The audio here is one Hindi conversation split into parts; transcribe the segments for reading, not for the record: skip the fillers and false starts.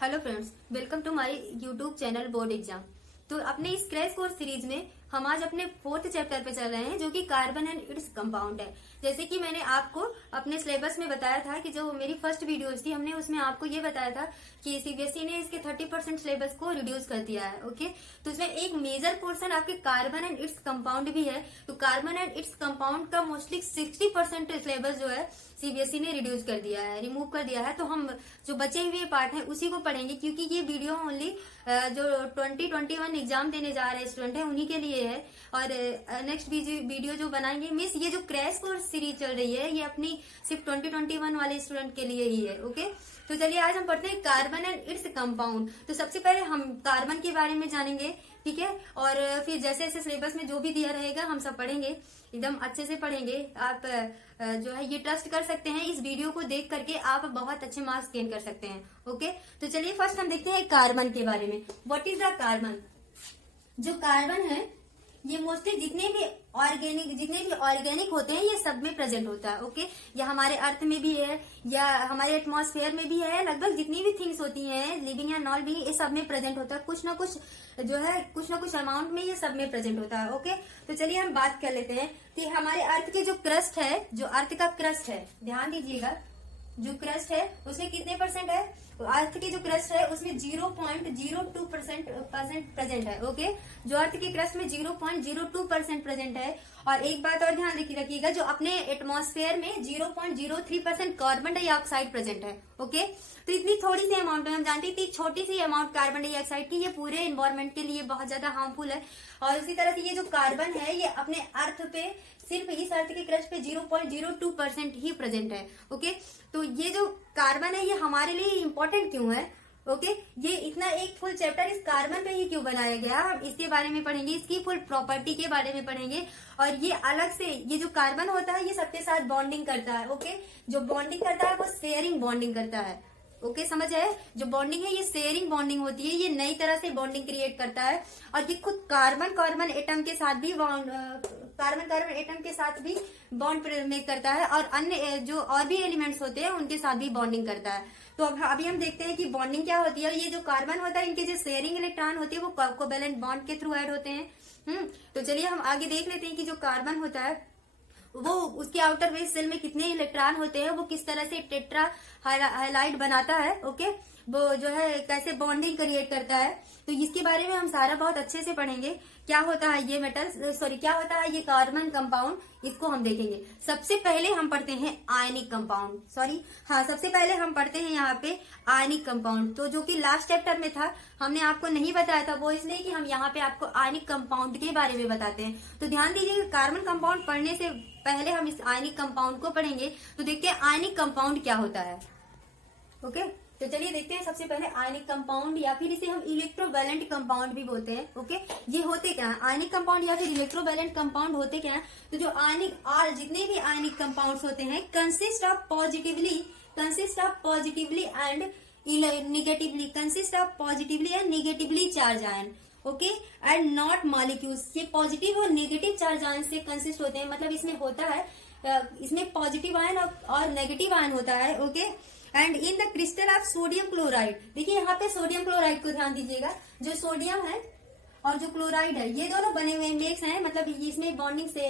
Hello friends, welcome to my YouTube channel board exam. तो अपने इस क्रैश कोर्स सीरीज में हम आज अपने 4th चैप्टर पे चल रहे हैं, जो कि कार्बन एंड इट्स कंपाउंड है। जैसे कि मैंने आपको अपने सिलेबस में बताया था कि जो मेरी फर्स्ट वीडियोस थी, हमने उसमें आपको ये बताया था कि सीबीएसई ने इसके 30% सिलेबस को रिड्यूस कर दिया है। ओके, तो इसमें एक मेजर पोर्शन आपके कार्बन एंड इट्स कंपाउंड भी है। तो कार्बन एंड इट्स कंपाउंड का मोस्टली 60% सिलेबस जो है सीबीएसई ने रिड्यूस कर दिया है, रिमूव कर दिया है। तो हम जो बचे हुए पार्ट हैं उसी को पढ़ेंगे, क्योंकि ये वीडियो ओनली जो 2021 एग्जाम देने जा रहे स्टूडेंट हैं उन्हीं के लिए है। और नेक्स्ट वीडियो जो बनाएंगे मिस, ये जो क्रैश कोर्स सीरीज चल रही है ये अपनी सिर्फ 2021 वाले स्टूडेंट के लिए ही है। ओके, तो चलिए आज हम पढ़ते हैं कार्बन एंड इट्स कंपाउंड। तो सबसे पहले हम कार्बन के बारे में जानेंगे, ठीक है, और फिर जैसे जैसे सिलेबस में जो भी दिया रहेगा हम सब पढ़ेंगे, एकदम अच्छे से पढ़ेंगे। आप जो है ये ट्रस्ट कर सकते हैं, इस वीडियो को देख करके आप बहुत अच्छे मार्क्स गेन कर सकते हैं। ओके, तो चलिए फर्स्ट हम देखते हैं कार्बन के बारे में। What is the carbon? जो कार्बन है ये मोस्टली जितने भी ऑर्गेनिक होते हैं ये सब में प्रेजेंट होता है। ओके, या हमारे अर्थ में भी है या हमारे एटमॉस्फेयर में भी है। लगभग जितनी भी थिंग्स होती हैं लिविंग या नॉन लिविंग, ये सब में प्रेजेंट होता है। कुछ ना कुछ अमाउंट में ये सब में प्रेजेंट होता है। ओके, तो चलिए हम बात कर लेते हैं कि हमारे अर्थ के जो क्रस्ट है, जो अर्थ का क्रस्ट है, ध्यान दीजिएगा, जो क्रस्ट है उसमें कितने परसेंट है? तो अर्थ की जो क्रस्ट है उसमें 0.02% प्रेजेंट है। ओके, जो अर्थ की क्रस्ट में 0.02% प्रेजेंट है। और एक बात और ध्यान रखिएगा, जो अपने एटमॉस्फेयर में 0.03% कार्बन डाइऑक्साइड प्रेजेंट है। ओके, तो इतनी थोड़ी सी अमाउंट में हम जानते हैं, इतनी छोटी सी अमाउंट कार्बन डाइऑक्साइड की ये पूरे एनवायरमेंट के लिए बहुत ज्यादा हार्मफुल है। और उसी तरह से ये जो कार्बन है ये अपने अर्थ पे, सिर्फ इस अर्थ के क्रस्ट पे 0.02% ही प्रेजेंट है। ओके, तो ये जो कार्बन है ये हमारे लिए इम्पोर्टेंट क्यों है? ओके, ये इतना एक फुल चैप्टर इस कार्बन पे ही क्यों बनाया गया, हम इसके बारे में पढ़ेंगे, इसकी फुल प्रॉपर्टी के बारे में पढ़ेंगे। और ये अलग से, ये जो कार्बन होता है ये सबके साथ बॉन्डिंग करता है। ओके, जो बॉन्डिंग करता है वो शेयरिंग बॉन्डिंग करता है। ओके, समझ आए? जो बॉन्डिंग है ये शेयरिंग बॉन्डिंग होती है, ये नई तरह से बॉन्डिंग क्रिएट करता है। और ये खुद कार्बन एटम के साथ भी कार्बन एटम के साथ भी बॉन्ड मेक करता है, और अन्य जो और भी एलिमेंट्स होते हैं उनके साथ भी बॉन्डिंग करता है। तो अभी हम देखते हैं कि बॉन्डिंग क्या होती है। ये जो कार्बन होता है इनके जो शेयरिंग इलेक्ट्रॉन होते हैं वो कोवैलेंट बॉन्ड के थ्रू ऐड होते हैं। तो चलिए हम आगे देख लेते हैं कि जो कार्बन होता है वो उसके आउटर बेस सेल में कितने इलेक्ट्रॉन होते हैं, वो किस तरह से टेट्रा हाइलाइड बनाता है। ओके, वो जो है कैसे बॉन्डिंग क्रिएट करता है, तो इसके बारे में हम सारा बहुत अच्छे से पढ़ेंगे। क्या होता है ये क्या होता है ये कार्बन कंपाउंड, इसको हम देखेंगे। सबसे पहले हम पढ़ते हैं आयनिक कंपाउंड, सबसे पहले हम पढ़ते हैं यहाँ पे आयनिक कंपाउंड। तो जो कि लास्ट चैप्टर में था, हमने आपको नहीं बताया था, वो इसलिए कि हम यहाँ पे आपको आयनिक कंपाउंड के बारे में बताते हैं। तो ध्यान दीजिए, कार्बन कंपाउंड पढ़ने से पहले हम इस आयनिक कंपाउंड को पढ़ेंगे। तो देखते हैं आयनिक कंपाउंड क्या होता है। ओके, तो चलिए देखते हैं सबसे पहले आयनिक कंपाउंड, या फिर इसे हम इलेक्ट्रोवैलेंट कंपाउंड भी बोलते हैं। ओके, ये होते क्या है? आयनिक कंपाउंड या फिर इलेक्ट्रोवैलेंट कंपाउंड होते क्या है? तो जो जितने भी आयनिक कंपाउंड्स होते हैं consist of positively and negatively charge ion. Okay, and not molecules. ये पॉजिटिव और नेगेटिव चार्ज आयन से कंसिस्ट होते हैं, मतलब इसमें होता है, इसमें पॉजिटिव आयन और नेगेटिव आयन होता है। Okay, and in the crystal of sodium chloride. देखिए यहाँ पे सोडियम क्लोराइड को ध्यान दीजिएगा, जो सोडियम है और जो क्लोराइड है ये दोनों बने हुए इंडेक्स हैं, मतलब इसमें बॉन्डिंग से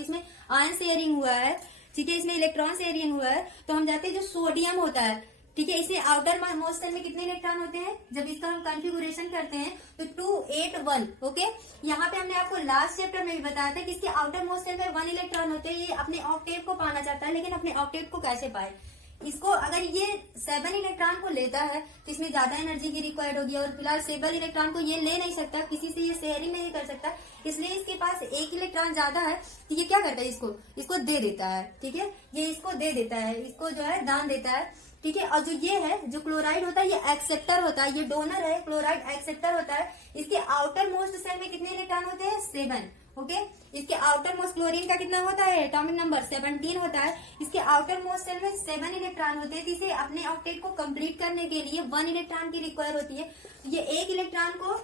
इसमें आयन शेयरिंग हुआ है, ठीक है, इसमें इलेक्ट्रॉन शेयरिंग हुआ है। तो हम जाते हैं जो सोडियम होता है, ठीक है, इसे आउटर मोस्ट शेल में कितने इलेक्ट्रॉन होते हैं? जब इसका हम कॉन्फ़िगरेशन करते हैं तो 2 8 1। ओके, यहाँ पे हमने आपको लास्ट चैप्टर में भी बताया था कि इसके आउटर मोस्ट शेल में 1 इलेक्ट्रॉन होते हैं। ये अपने ऑक्टेट को पाना चाहता है, लेकिन अपने ऑक्टेट को कैसे पाए? इसको अगर ये 7 इलेक्ट्रॉन को लेता है तो इसमें ज्यादा एनर्जी की रिक्वायर्ड होगी, और फिलहाल 7 इलेक्ट्रॉन को ये ले नहीं सकता, किसी से ये शेयरिंग नहीं कर सकता, इसलिए इसके पास 1 इलेक्ट्रॉन ज्यादा है। तो ये क्या करता है? इसको दे देता है, ठीक है, ये इसको दे देता है, इसको जो है दान देता है, ठीक है। और जो ये है, जो क्लोराइड होता है, ये एक्सेप्टर होता है, ये डोनर है, क्लोराइड एक्सेप्टर होता है। इसके आउटर मोस्ट सेल में कितने इलेक्ट्रॉन होते हैं? 7। ओके, इसके आउटर मोस्ट क्लोरीन का कितना होता है? एटॉमिक नंबर 17 होता है। इसके आउटर मोस्ट सेल में 7 इलेक्ट्रॉन होते हैं। इसे अपने ऑक्टेट को कंप्लीट करने के लिए 1 इलेक्ट्रॉन की रिक्वायर होती है। ये 1 इलेक्ट्रॉन को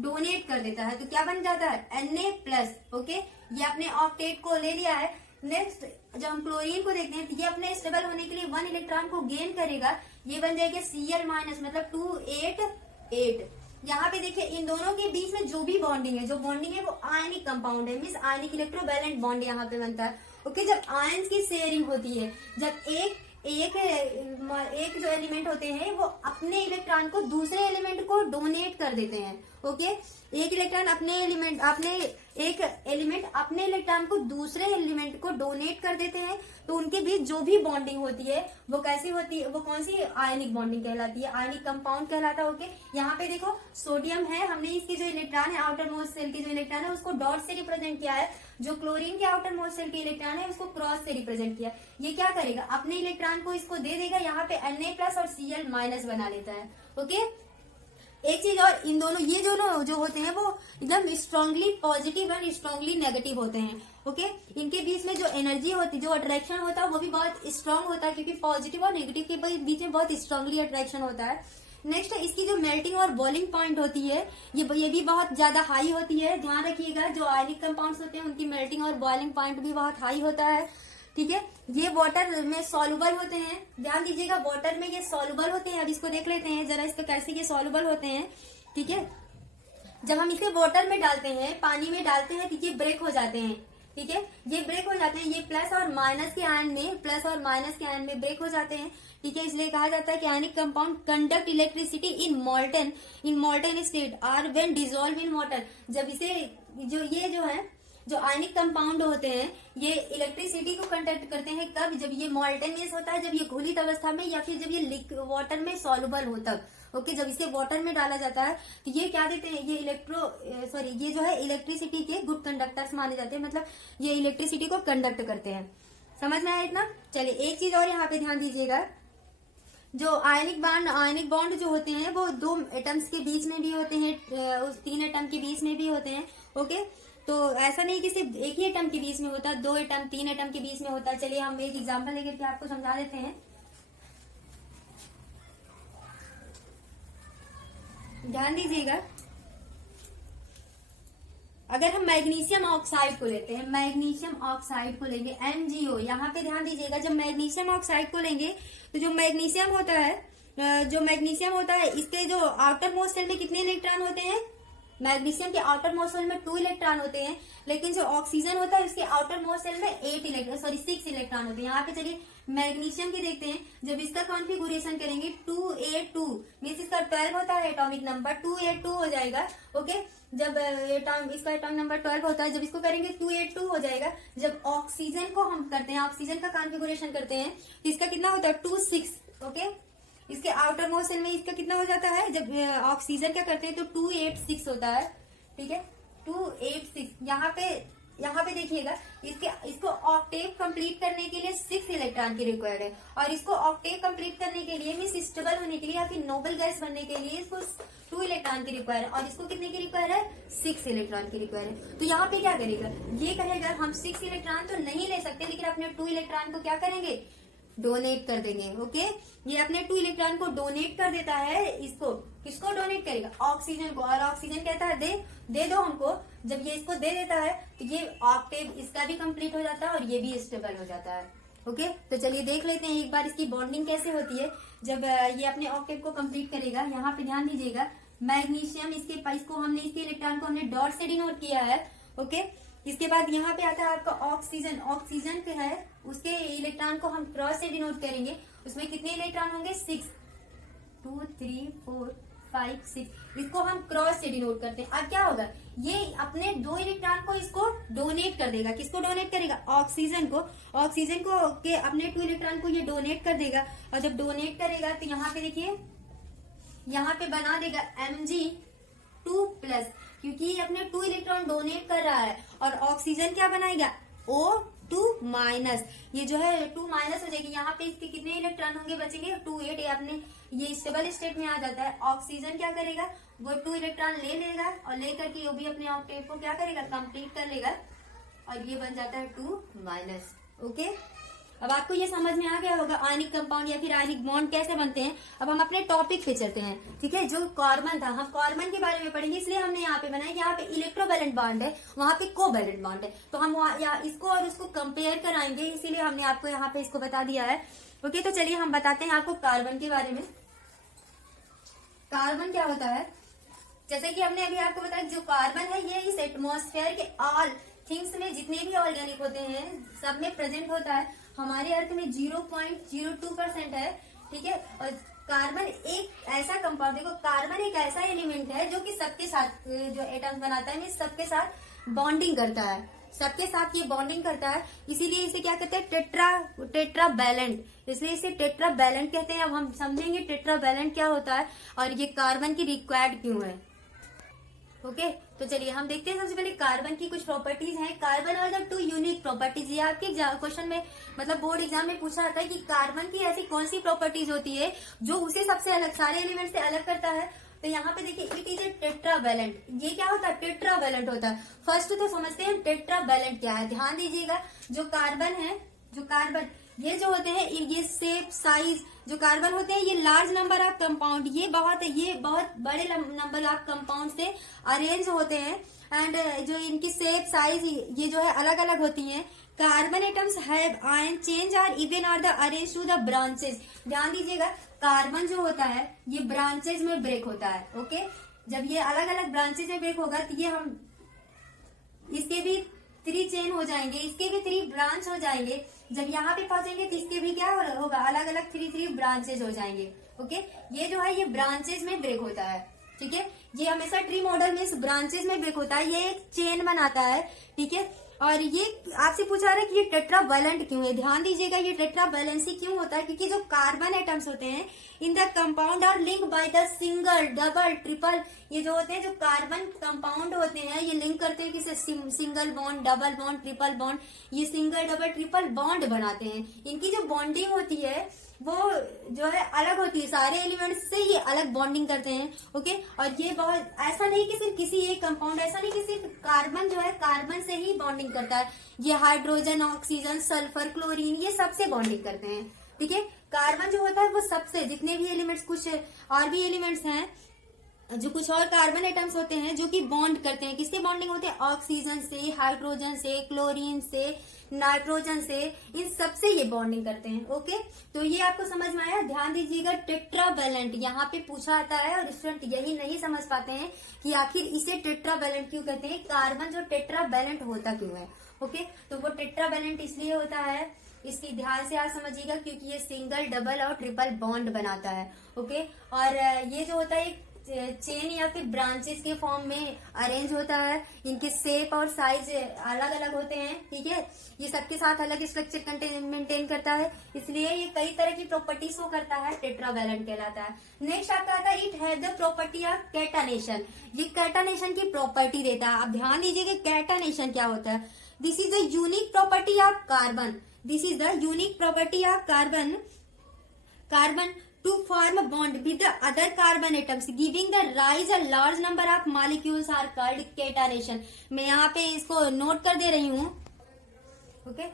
डोनेट कर देता है, तो क्या बन जाता है? Na+। ओके, ये अपने ऑक्टेट को ले लिया है। नेक्स्ट जब हम क्लोरीन को देखते हैं तो ये अपने स्टेबल होने के लिए 1 इलेक्ट्रॉन को गेन करेगा, ये बन जाएगा Cl माइनस, मतलब 288। यहाँ पे देखिए इन दोनों के बीच में जो भी बॉन्डिंग है, जो बॉन्डिंग है वो आयनिक कंपाउंड है, मीन्स आयनिक इलेक्ट्रोवैलेंट बॉन्ड यहाँ पे बनता है। ओके, जब आयंस की शेयरिंग होती है, जब एक जो एलिमेंट होते हैं वो अपने इलेक्ट्रॉन को दूसरे एलिमेंट को डोनेट कर देते हैं। ओके, एक इलेक्ट्रॉन एक एलिमेंट अपने इलेक्ट्रॉन को दूसरे एलिमेंट को डोनेट कर देते हैं, तो उनके बीच जो भी बॉन्डिंग होती है वो कैसी होती है, वो कौन सी आयनिक बॉन्डिंग कहलाती है, आयनिक कंपाउंड कहलाता है। ओके, यहाँ पे देखो सोडियम है, हमने इसकी जो इलेक्ट्रॉन है आउटर मोस्ट सेल की जो इलेक्ट्रॉन है उसको डॉट से रिप्रेजेंट किया है, जो क्लोरीन के आउटर मोस्ट सेल के इलेक्ट्रॉन है उसको क्रॉस से रिप्रेजेंट किया। ये क्या करेगा, अपने इलेक्ट्रॉन को इसको दे देगा, यहाँ पे Na+ और Cl- बना लेता है। ओके, एक चीज और, इन दोनों ये जो होते हैं वो एकदम strongly positive and strongly negative होते हैं। ओके, इनके बीच में जो एनर्जी होती है, जो अट्रैक्शन होता है वो भी बहुत स्ट्रांग होता है, क्योंकि पॉजिटिव और नेगेटिव के बीच में बहुत स्ट्रांगली अट्रैक्शन होता है। नेक्स्ट, इसकी जो मेल्टिंग और बॉइलिंग पॉइंट होती है ये भी बहुत ज्यादा हाई होती है। ध्यान रखिएगा, जो आयनिक कंपाउंड्स होते हैं उनकी मेल्टिंग और बॉइलिंग पॉइंट भी बहुत हाई होता है। ठीक है, ये वाटर में सॉल्युबल होते हैं, ध्यान दीजिएगा, वाटर में ये सॉल्युबल होते हैं। अब इसको देख लेते हैं जरा, इसको कैसे ये सॉल्युबल होते हैं। ठीक है, जब हम इसे वाटर में डालते हैं, पानी में डालते हैं, तो ये ब्रेक हो जाते हैं। ठीक है, ये ब्रेक हो जाते हैं, ये प्लस और माइनस के आयन में ब्रेक हो जाते हैं। ठीक है, इसलिए कहा जाता है कि ionic compound conduct electricity in molten state or when dissolve in water. जब इसे जो आयनिक कंपाउंड होते हैं ये इलेक्ट्रिसिटी को कंडक्ट करते हैं, कब, जब ये मॉल्टेनियस होता है, जब ये घुलित अवस्था में, या फिर जब ये वाटर में सॉल्युबल हो तब। ओके, जब इसे वाटर में डाला जाता है तो ये क्या देते हैं, ये ये जो है इलेक्ट्रिसिटी के गुड कंडक्टर्स माने जाते हैं, मतलब ये इलेक्ट्रिसिटी को कंडक्ट करते हैं। समझ में आया इतना? चलिए, एक चीज और यहाँ पे ध्यान दीजिएगा, जो आयनिक बॉन्ड जो होते हैं वो 2 एटम्स के बीच में भी होते हैं, उस 3 एटम के बीच में भी होते हैं। ओके, तो ऐसा नहीं कि सिर्फ एक ही एटम के बीच में होता है, 2 एटम 3 एटम के बीच में होता है। चलिए हम एक एग्जांपल लेकर के आपको समझा देते हैं। ध्यान दीजिएगा, अगर हम मैग्नीशियम ऑक्साइड को लेते हैं, मैग्नीशियम ऑक्साइड को लेंगे MgO, यहाँ पे ध्यान दीजिएगा, जब मैग्नीशियम ऑक्साइड को लेंगे तो जो मैग्नीशियम होता है इसके जो आउटर मोस्ट सेल में कितने इलेक्ट्रॉन होते हैं, मैग्नीशियम के आउटर मोस्ट सेल में 2 इलेक्ट्रॉन होते हैं, लेकिन जो ऑक्सीजन होता है उसके आउटर मोस्ट सेल में 6 इलेक्ट्रॉन होते हैं। यहाँ पे चलिए मैग्नीशियम की देखते हैं, जब इसका कॉन्फ़िगरेशन करेंगे 2A2 मीन्स इसका 12 होता है एटॉमिक नंबर, 2A2 हो जाएगा। ओके, जब इसका एटॉमिक नंबर 12 होता है, जब इसको करेंगे 2A2 हो जाएगा। जब ऑक्सीजन को हम करते हैं, ऑक्सीजन का कॉन्फ़िगरेशन करते हैं तो इसका कितना होता है 26। ओके, इसके आउटर मोस्ट सेल में इसका कितना हो जाता है, जब ऑक्सीजन क्या करते हैं तो 286 होता है। ठीक है, 286। यहाँ पे देखिएगा, इसको ऑक्टेव कंप्लीट करने के लिए 6 इलेक्ट्रॉन की रिक्वायर्ड है, और इसको ऑक्टेव कंप्लीट करने के लिए मीन्स स्टेबल होने के लिए या फिर नोबल गैस बनने के लिए इसको 2 इलेक्ट्रॉन की रिक्वायर है, और इसको कितने की रिक्वायर है, 6 इलेक्ट्रॉन की रिक्वायर है। तो यहाँ पे क्या करेगा, ये कहेगा हम 6 इलेक्ट्रॉन तो नहीं ले सकते, लेकिन अपने 2 इलेक्ट्रॉन को क्या करेंगे, डोनेट कर देंगे। ओके, ये अपने 2 इलेक्ट्रॉन को डोनेट कर देता है, इसको किसको डोनेट करेगा, ऑक्सीजन को, और ऑक्सीजन कहता है दे दो हमको। जब ये इसको दे देता है तो ये ऑक्टेव इसका भी कंप्लीट हो जाता है और ये भी स्टेबल हो जाता है। ओके, तो चलिए देख लेते हैं एक बार इसकी बॉन्डिंग कैसे होती है जब ये अपने ऑक्टेव को कंप्लीट करेगा। यहाँ पे ध्यान दीजिएगा, मैग्नीशियम हमने इसके इलेक्ट्रॉन को हमने डॉट से डिनोट किया है। ओके, इसके बाद यहाँ पे आता है आपका ऑक्सीजन के है, उसके इलेक्ट्रॉन को हम क्रॉस से डिनोट करेंगे। उसमें कितने इलेक्ट्रॉन होंगे, 6, 2, 3, 4, 5, 6। इसको हम क्रॉस से डिनोट करते हैं। अब क्या होगा, ये अपने 2 इलेक्ट्रॉन को इसको डोनेट कर देगा। किसको डोनेट करेगा, ऑक्सीजन को के अपने 2 इलेक्ट्रॉन को ये डोनेट कर देगा। और जब डोनेट करेगा तो यहाँ पे देखिए, यहाँ पे बना देगा Mg2+, क्योंकि ये अपने 2 इलेक्ट्रॉन डोनेट कर रहा है। और ऑक्सीजन क्या बनाएगा, O2-। ये जो है 2- हो जाएगी। यहाँ पे इसके कितने इलेक्ट्रॉन होंगे, बचेंगे 2-8। अपने ये स्टेबल स्टेट में आ जाता है। ऑक्सीजन क्या करेगा, वो 2 इलेक्ट्रॉन ले लेगा और लेकर के वो भी अपने ऑक्टेव को क्या करेगा, कंप्लीट कर लेगा, और ये बन जाता है 2-। ओके, अब आपको ये समझ में आ गया होगा आयनिक कंपाउंड या फिर आयनिक बॉन्ड कैसे बनते हैं। अब हम अपने टॉपिक पे चलते हैं, ठीक है। जो कार्बन था, हम कार्बन के बारे में पढ़ेंगे, इसलिए हमने यहाँ पे बनाया कि यहाँ पे इलेक्ट्रोवैलेंट बॉन्ड है, वहां पे कोवैलेंट बॉन्ड है, तो हम इसको और उसको कंपेयर कराएंगे, इसीलिए हमने आपको यहाँ पे इसको बता दिया है। ओके, तो चलिए हम बताते हैं आपको कार्बन के बारे में। कार्बन क्या होता है, जैसे कि हमने अभी आपको बताया, जो कार्बन है ये इस एटमॉस्फेयर के ऑल थिंग्स में, जितने भी ऑर्गेनिक होते हैं सब में प्रेजेंट होता है। हमारे अर्थ में 0.02% है, ठीक है। और कार्बन एक ऐसा कंपाउंड, देखो कार्बन एक ऐसा एलिमेंट है जो कि सबके साथ, जो एटम्स बनाता है, सबके साथ बॉन्डिंग करता है, सबके साथ ये बॉन्डिंग करता है, इसीलिए इसे क्या कहते हैं, टेट्रा बैलेंट, इसलिए इसे टेट्रा बैलेंट कहते हैं। अब हम समझेंगे टेट्रा बैलेंट क्या होता है और ये कार्बन की रिक्वायर्ड क्यों है। ओके, तो चलिए हम देखते हैं। सबसे पहले कार्बन की कुछ प्रॉपर्टीज हैं। Carbon are the 2 unique properties, ये आपके क्वेश्चन में, मतलब बोर्ड एग्जाम में पूछा जाता है कि कार्बन की ऐसी कौन सी प्रॉपर्टीज होती है जो उसे सबसे अलग, सारे एलिमेंट से अलग करता है। तो यहाँ पे देखिए, इट इज ए टेट्रावैलेंट। ये क्या होता है, टेट्रावैलेंट होता है। फर्स्ट तो समझते हैं टेट्रावैलेंट क्या है। ध्यान दीजिएगा, जो कार्बन है, जो कार्बन ये जो होते हैं, ये शेप साइज, जो कार्बन होते हैं ये लार्ज नंबर ऑफ कंपाउंड, ये बहुत बड़े नंबर ऑफ कंपाउंड से अरेंज होते हैं। एंड जो इनकी शेप साइज ये जो है अलग अलग होती हैं। Carbon atoms have ion change और even are the arrange to the branches. ध्यान दीजिएगा, कार्बन जो होता है ये ब्रांचेज में ब्रेक होता है। ओके, जब ये अलग अलग ब्रांचेज में ब्रेक होगा तो ये हम इसके भी 3 चेन हो जाएंगे, इसके भी 3 ब्रांच हो जाएंगे। जब यहाँ पे पहुंचेंगे तो इसके भी क्या होगा, अलग अलग 3 ब्रांचेज हो जाएंगे। ओके, ये जो है ये ब्रांचेज में ब्रेक होता है, ठीक है। ये हमेशा ट्री मॉडल में ब्रांचेज में ब्रेक होता है, ये एक चेन बनाता है, ठीक है। और ये आपसे पूछा रहा है कि ये टेट्रावैलेंट क्यों है। ध्यान दीजिएगा, ये टेट्रावैलेंसी क्यों होता है, क्योंकि जो कार्बन एटम्स होते हैं in the compound are link by the single, double, triple. ये जो होते हैं, जो कार्बन कंपाउंड होते हैं, ये लिंक करते हैं किसे, single bond, double bond, triple bond. ये सिंगल, डबल, ट्रिपल बॉन्ड बनाते हैं। इनकी जो बॉन्डिंग होती है वो जो है अलग होती है, सारे एलिमेंट्स से ये अलग बॉन्डिंग करते हैं। ओके, और ये बहुत ऐसा नहीं कि सिर्फ किसी एक कंपाउंड, ऐसा नहीं कि सिर्फ कार्बन जो है कार्बन से ही बॉन्डिंग करता है। ये हाइड्रोजन, ऑक्सीजन, सल्फर, क्लोरीन, ये सबसे बॉन्डिंग करते हैं, ठीक है। कार्बन जो होता है वो सबसे, जितने भी एलिमेंट्स, कुछ और भी एलिमेंट्स हैं, जो कुछ और कार्बन एटम्स होते हैं जो कि बॉन्ड करते हैं, किससे बॉन्डिंग होते हैं, ऑक्सीजन से, हाइड्रोजन से, क्लोरीन से, नाइट्रोजन से, इन सबसे ये बॉन्डिंग करते हैं। ओके, तो ये आपको समझ में आया। ध्यान दीजिएगा, टेट्रावैलेंट यहाँ पे पूछा आता है और स्टूडेंट यही नहीं समझ पाते हैं कि आखिर इसे टेट्रावैलेंट क्यों कहते हैं, कार्बन जो टेट्रावैलेंट होता क्यों है। ओके, तो वो टेट्रावैलेंट इसलिए होता है, इसकी ध्यान से आप समझिएगा, क्योंकि ये सिंगल, डबल और ट्रिपल बॉन्ड बनाता है। ओके, और ये जो होता है चेन या फिर ब्रांचेस के फॉर्म में अरेंज होता है। इनके शेप और साइज अलग अलग होते हैं, ठीक है। ये सबके साथ अलग स्ट्रक्चर मेंटेन करता है, इसलिए ये कई तरह की प्रॉपर्टी शो करता है, टेट्रावैलेंट कहलाता है। नेक्स्ट आपका आता है, it have the property of catenation. ये कैटानेशन की प्रॉपर्टी देता है। आप ध्यान दीजिए, कैटानेशन क्या होता है। This is the unique property of carbon, this is the unique property of carbon to form a bond with the other carbon atoms, giving the rise a large number of molecules are called catenation. मैं यहाँ पे इसको नोट कर दे रही हूँ। ओके,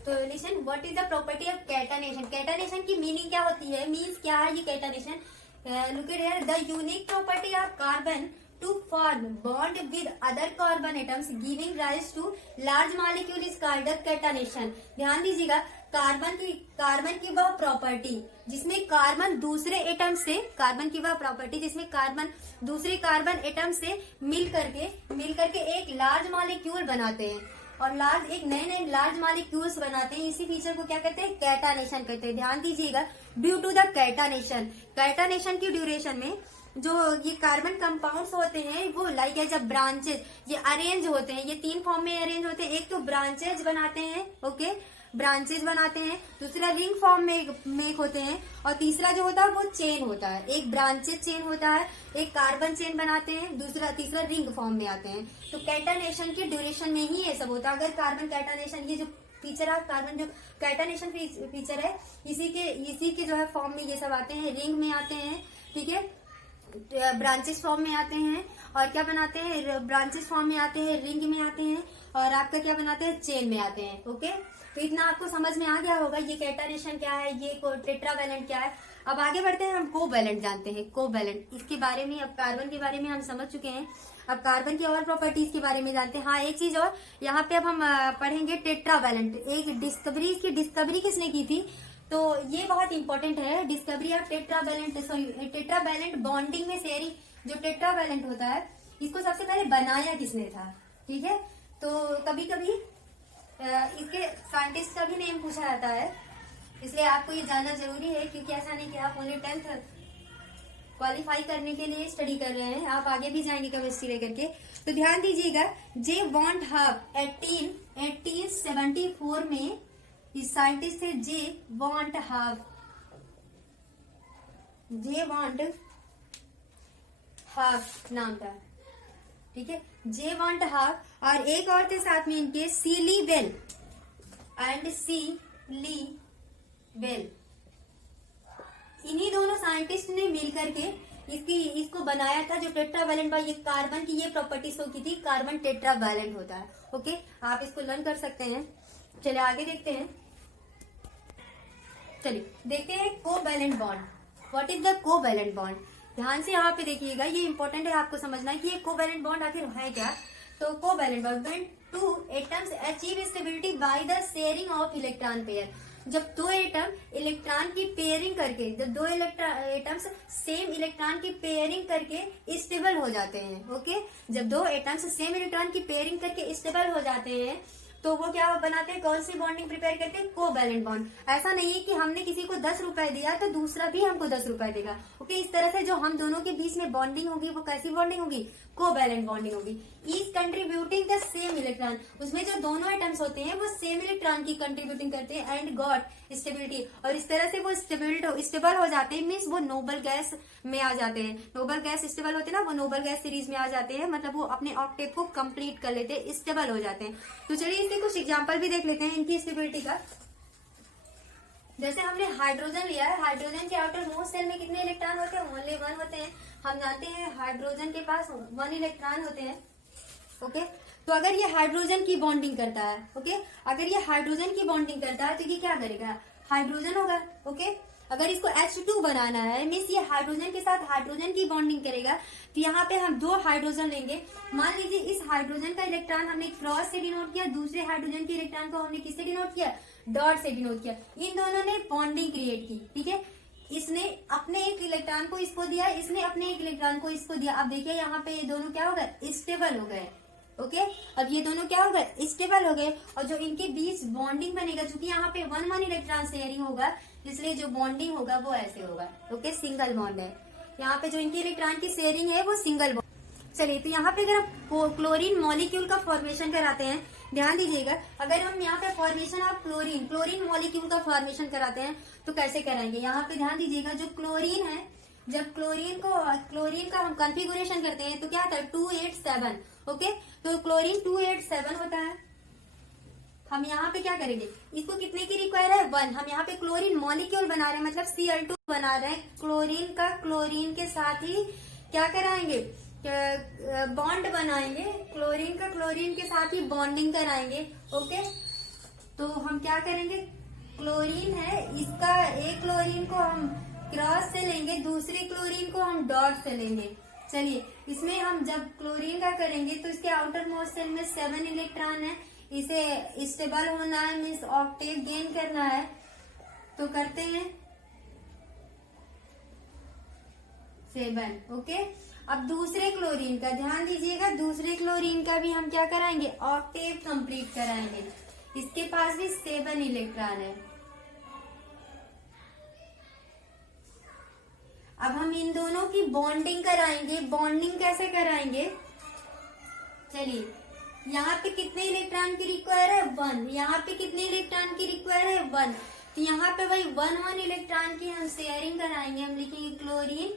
तो listen, what is the property of catenation. Catenation की मीनिंग क्या होती है, मीन्स क्या है ये catenation. Look at here, the unique property of carbon to form bond with other carbon atoms giving rise to large molecule is called a catenation. ध्यान दीजिएगा, कार्बन की वह प्रॉपर्टी जिसमें कार्बन दूसरे एटम से, कार्बन की वह प्रॉपर्टी जिसमें कार्बन दूसरे कार्बन एटम से मिल करके एक लार्ज मॉलिक्यूल बनाते हैं, और एक नए लार्ज मॉलिक्यूल्स बनाते हैं। इसी फीचर को क्या कहते हैं, कैटानेशन कहते हैं। ध्यान दीजिएगा, ड्यू टू द कैटानेशन की ड्यूरेशन में जो ये कार्बन कंपाउंड्स होते हैं वो लाइक है, जब ब्रांचेज ये अरेंज होते हैं, ये 3 फॉर्म में अरेंज होते हैं। एक तो ब्रांचेज बनाते हैं, ओके, ब्रांचेज बनाते हैं। दूसरा रिंग फॉर्म में मेक होते हैं, और तीसरा जो होता है वो चेन होता है। एक ब्रांचेज चेन होता है, एक कार्बन चेन बनाते हैं, तीसरा रिंग फॉर्म में आते हैं। तो कैटानेशन के ड्यूरेशन में ही ये सब होता है। अगर कार्बन कैटानेशन, ये जो फीचर ऑफ कार्बन जो कैटानेशन फीचर है, इसी के जो है फॉर्म में ये सब आते हैं, रिंग में आते हैं, ठीक है। ब्रांचेस फॉर्म में आते हैं, और क्या बनाते हैं, ब्रांचेस फॉर्म में आते हैं, रिंग में आते हैं, और आपका क्या बनाते हैं, चेन में आते हैं। ओके, तो इतना आपको समझ में आ गया होगा ये कैटानेशन क्या है, ये टेट्रावैलेंट क्या है। अब आगे बढ़ते हैं, हम कोवैलेंट जानते हैं। कोवैलेंट, इसके बारे में, अब कार्बन के बारे में हम समझ चुके हैं, अब कार्बन की और प्रॉपर्टीज के बारे में जानते हैं। हाँ, एक चीज और यहाँ पे अब हम पढ़ेंगे टेट्रावैलेंट। एक डिस्कवरी, इसकी डिस्कवरी किसने की थी, तो ये बहुत इंपॉर्टेंट है, डिस्कवरी ऑफ टेट्रावैलेंट बॉन्डिंग में शेयरिंग। जो टेट्रावैलेंट होता है, इसको सबसे पहले बनाया किसने था, ठीक है। तो कभी कभी इसके साइंटिस्ट का भी नेम पूछा जाता है, इसलिए आपको ये जानना जरूरी है, क्योंकि ऐसा नहीं कि आप ओनली 10th क्वालिफाई करने के लिए स्टडी कर रहे हैं, आप आगे भी जाएंगे केमिस्ट्री लेकर के। तो ध्यान दीजिएगा, जे वॉन्ट हब 1874 में इस साइंटिस्ट थे जे वॉन्ट हब नाम था, ठीक है, जे वॉन्ट हब। और एक और थे साथ में इनके, सीली वेल एंड सीली वेल। इन्हीं दोनों साइंटिस्ट ने मिलकर के इसको बनाया था, जो टेट्रावैलेंट बाय, ये कार्बन की ये प्रॉपर्टीज की थी, कार्बन टेट्रावैलेंट होता है। ओके, आप इसको लर्न कर सकते हैं। चलिए आगे देखते हैं, चलिए देखते हैं covalent bond. What is the covalent bond, ध्यान से यहाँ पे देखिएगा, ये इंपॉर्टेंट है आपको समझना है कि ये कोवैलेंट बॉन्ड आखिर है क्या। तो covalent bond, when two atoms achieve stability by the sharing of electron pair. जब दो एटम इलेक्ट्रॉन की पेयरिंग करके, जब दो एटम्स सेम इलेक्ट्रॉन की पेयरिंग करके स्टेबल हो जाते हैं। ओके, जब दो एटम्स सेम इलेक्ट्रॉन की पेयरिंग करके स्टेबल हो जाते हैं, तो वो क्या बनाते हैं, कौन सी बॉन्डिंग प्रिपेयर करते हैं, कोवैलेंट बॉन्ड। ऐसा नहीं है कि हमने किसी को 10 रुपए दिया तो दूसरा भी हमको 10 रुपए देगा। ओके, इस तरह से जो हम दोनों के बीच में बॉन्डिंग होगी, वो कैसी बॉन्डिंग होगी, कोवैलेंट बॉन्डिंग होगी। Each contributing the same electron, उसमें जो दोनों एटम्स होते हैं वो सेम इलेक्ट्रॉन की कंट्रीब्यूटिंग करते हैं, एंड गॉट स्टेबिलिटी, और इस तरह से वो स्टेबल हो जाते हैं, मीन्स वो नोबल गैस में आ जाते हैं। नोबल गैस स्टेबल होते हैं ना, वो नोबल गैस सीरीज में आ जाते हैं, मतलब वो अपने ऑक्टेट को कंप्लीट कर लेते हैं, स्टेबल हो जाते हैं। तो चलिए इसके कुछ एग्जांपल भी देख लेते हैं इनकी स्टेबिलिटी का। जैसे हमने हाइड्रोजन लिया है, हाइड्रोजन के आउटर मोस्ट शेल में कितने इलेक्ट्रॉन होते हैं, ओनली 1 होते हैं। हम जानते हैं हाइड्रोजन के पास 1 इलेक्ट्रॉन होते हैं। ओके, तो अगर ये हाइड्रोजन की बॉन्डिंग करता है, ओके, अगर ये हाइड्रोजन की बॉन्डिंग करता है तो ये क्या करेगा, हाइड्रोजन होगा। ओके, अगर इसको H2 बनाना है, मीन्स ये हाइड्रोजन के साथ हाइड्रोजन की बॉन्डिंग करेगा, तो यहाँ पे हम 2 हाइड्रोजन लेंगे। मान लीजिए इस हाइड्रोजन का इलेक्ट्रॉन हमने क्रॉस से डिनोट किया, दूसरे हाइड्रोजन के इलेक्ट्रॉन को हमने किससे डिनोट किया, डॉट से डिनोट किया। इन दोनों ने बॉन्डिंग क्रिएट की, ठीक है, इसने अपने एक इलेक्ट्रॉन को इसको दिया, इसने अपने एक इलेक्ट्रॉन को इसको दिया। अब देखिए यहाँ पे ये दोनों क्या हो गए, स्टेबल हो गए। ओके, अब ये दोनों क्या हो गए, स्टेबल हो गए। और जो इनके बीच बॉन्डिंग बनेगा, क्योंकि यहाँ पे 1 इलेक्ट्रॉन शेयरिंग होगा, इसलिए जो बॉन्डिंग होगा वो ऐसे होगा। ओके, सिंगल बॉन्ड है यहाँ पे, जो इनकी इलेक्ट्रॉन की शेयरिंग है वो सिंगल बॉन्ड। चलिए, तो यहाँ पे अगर हम क्लोरीन मॉलिक्यूल का फॉर्मेशन कराते हैं, ध्यान दीजिएगा, अगर हम यहाँ पे फॉर्मेशन ऑफ क्लोरीन मॉलिक्यूल का फॉर्मेशन कराते हैं तो कैसे कराएंगे। यहाँ पे ध्यान दीजिएगा, जो क्लोरीन है, जब क्लोरीन का हम कॉन्फ़िगरेशन करते हैं तो क्या आता है, 287। ओके, तो क्लोरीन 287 होता है। हम यहाँ पे क्या करेंगे, इसको कितने की रिक्वायर है, 1। हम यहाँ पे क्लोरीन मॉलिक्यूल बना रहे हैं, मतलब Cl2 बना रहे हैं। क्लोरीन के साथ ही क्या कराएंगे, बॉन्ड बनाएंगे। क्लोरीन के साथ ही बॉन्डिंग कराएंगे। ओके, तो हम क्या करेंगे, क्लोरीन है, इसका एक क्लोरीन को हम क्रॉस से लेंगे, दूसरे क्लोरीन को हम डॉट से लेंगे। चलिए, इसमें हम जब क्लोरीन का करेंगे तो इसके आउटर मोस्ट शेल में 7 इलेक्ट्रॉन है, इसे स्टेबल होना है, मीन्स ऑक्टेव गेन करना है, तो करते हैं 7। ओके, अब दूसरे क्लोरीन का ध्यान दीजिएगा, दूसरे क्लोरीन का भी हम क्या कराएंगे, ऑक्टेव कंप्लीट कराएंगे। इसके पास भी 7 इलेक्ट्रॉन है। अब हम इन दोनों की बॉन्डिंग कराएंगे। बॉन्डिंग कैसे कराएंगे, चलिए, यहाँ पे कितने इलेक्ट्रॉन की रिक्वायर है, 1। यहाँ पे कितने इलेक्ट्रॉन की रिक्वायर है, 1। तो यहाँ पे वही 1 इलेक्ट्रॉन की हम शेयरिंग कराएंगे। हम लिखेंगे क्लोरीन,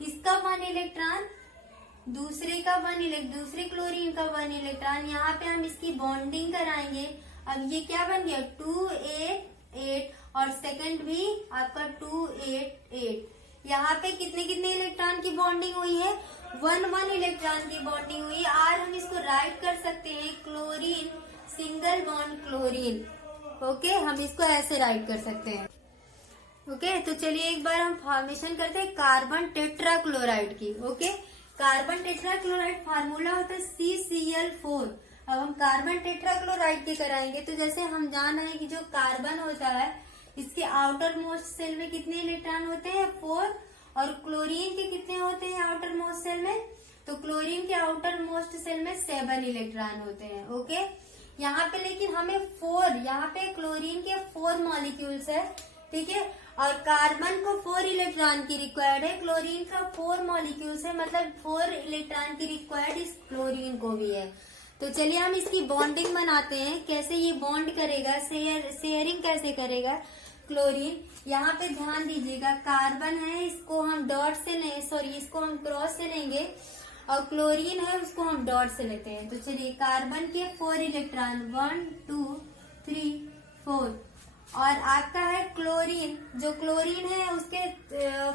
इसका 1 इलेक्ट्रॉन, दूसरे क्लोरीन का 1 इलेक्ट्रॉन। यहाँ पे हम इसकी बॉन्डिंग कराएंगे। अब ये क्या बन गया, 288, और सेकंड भी आपका 288। यहाँ पे कितने कितने इलेक्ट्रॉन की बॉन्डिंग हुई है, 1 इलेक्ट्रॉन की बॉन्डिंग हुई है। और हम इसको राइट कर सकते हैं chlorine single bond chlorine. Okay, हम इसको ऐसे राइट कर सकते हैं। ओके, तो चलिए एक बार हम फॉर्मेशन करते हैं कार्बन टेट्राक्लोराइड की। ओके, कार्बन टेट्राक्लोराइड फार्मूला होता है CCl4। अब हम कार्बन टेट्राक्लोराइड के कराएंगे। तो जैसे हम जान रहे हैं कि जो कार्बन होता है इसके आउटर मोस्ट सेल में कितने इलेक्ट्रॉन होते हैं, 4। और क्लोरीन के कितने होते हैं आउटर मोस्ट सेल में, तो क्लोरीन के आउटर मोस्ट सेल में 7 इलेक्ट्रॉन होते हैं। ओके, यहाँ पे लेकिन हमें 4, यहाँ पे क्लोरीन के 4 मॉलिक्यूल्स है, ठीक है। और कार्बन को 4 इलेक्ट्रॉन की रिक्वायर्ड है, क्लोरीन का 4 मॉलिक्यूल्स है, मतलब 4 इलेक्ट्रॉन की रिक्वायर्ड इस क्लोरीन को भी है। तो चलिए हम इसकी बॉन्डिंग बनाते हैं, कैसे ये बॉन्ड करेगा, शेयरिंग कैसे करेगा क्लोरीन। यहाँ पे ध्यान दीजिएगा, कार्बन है इसको हम डॉट से नहीं, सॉरी इसको हम क्रॉस से लेंगे, और क्लोरीन है उसको हम डॉट से लेते हैं। तो चलिए कार्बन के 4 इलेक्ट्रॉन 1 2 3 4, और आपका है क्लोरीन, जो क्लोरीन है उसके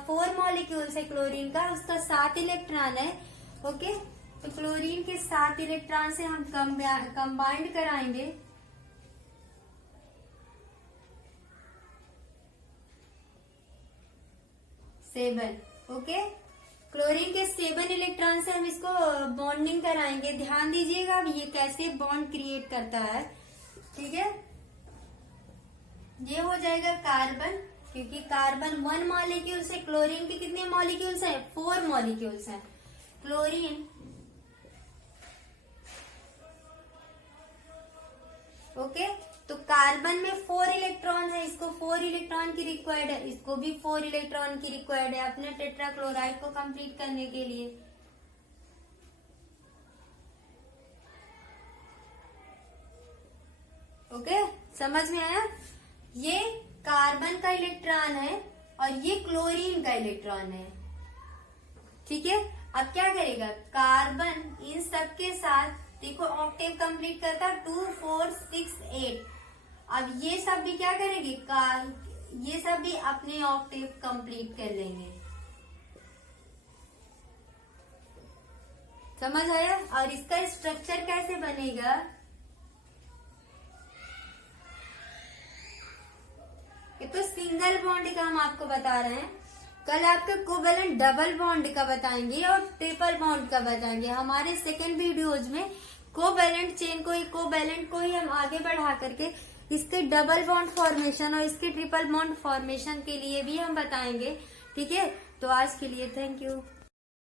4 मॉलिक्यूल्स है क्लोरीन का, उसका 7 इलेक्ट्रॉन है। ओके, तो क्लोरीन के 7 इलेक्ट्रॉन से हम कंबाइंड कराएंगे। सेवन। ओके, क्लोरीन के 7 इलेक्ट्रॉन से हम इसको बॉन्डिंग कराएंगे। ध्यान दीजिएगा अब ये कैसे बॉन्ड क्रिएट करता है, ठीक है। ये हो जाएगा कार्बन, क्योंकि कार्बन 1 मॉलिक्यूल्स है, क्लोरीन के कितने मॉलिक्यूल्स हैं, 4 मॉलिक्यूल्स हैं। क्लोरीन, ओके, तो कार्बन में 4 इलेक्ट्रॉन है, इसको 4 इलेक्ट्रॉन की रिक्वायर्ड है, इसको भी 4 इलेक्ट्रॉन की रिक्वायर्ड है अपने टेट्राक्लोराइड को कंप्लीट करने के लिए। ओके, समझ में आया। ये कार्बन का इलेक्ट्रॉन है और ये क्लोरीन का इलेक्ट्रॉन है, ठीक है। अब क्या करेगा, कार्बन इन सब के साथ देखो ऑक्टेव कंप्लीट करता 2 4 6 8। अब ये सब भी क्या करेंगे, ये सब भी अपने ऑक्टेव कंप्लीट कर लेंगे। समझ आया। और इसका स्ट्रक्चर कैसे बनेगा, ये तो सिंगल बॉन्ड का हम आपको बता रहे हैं, कल आपके कोवेलेंट डबल बॉन्ड का बताएंगे और ट्रिपल बॉन्ड का बताएंगे। हमारे सेकेंड वीडियोज में कोवेलेंट चेन को, कोवेलेंट को ही हम आगे बढ़ा करके इसके डबल बॉन्ड फॉर्मेशन और इसके ट्रिपल बॉन्ड फॉर्मेशन के लिए भी हम बताएंगे, ठीक है। तो आज के लिए थैंक यू।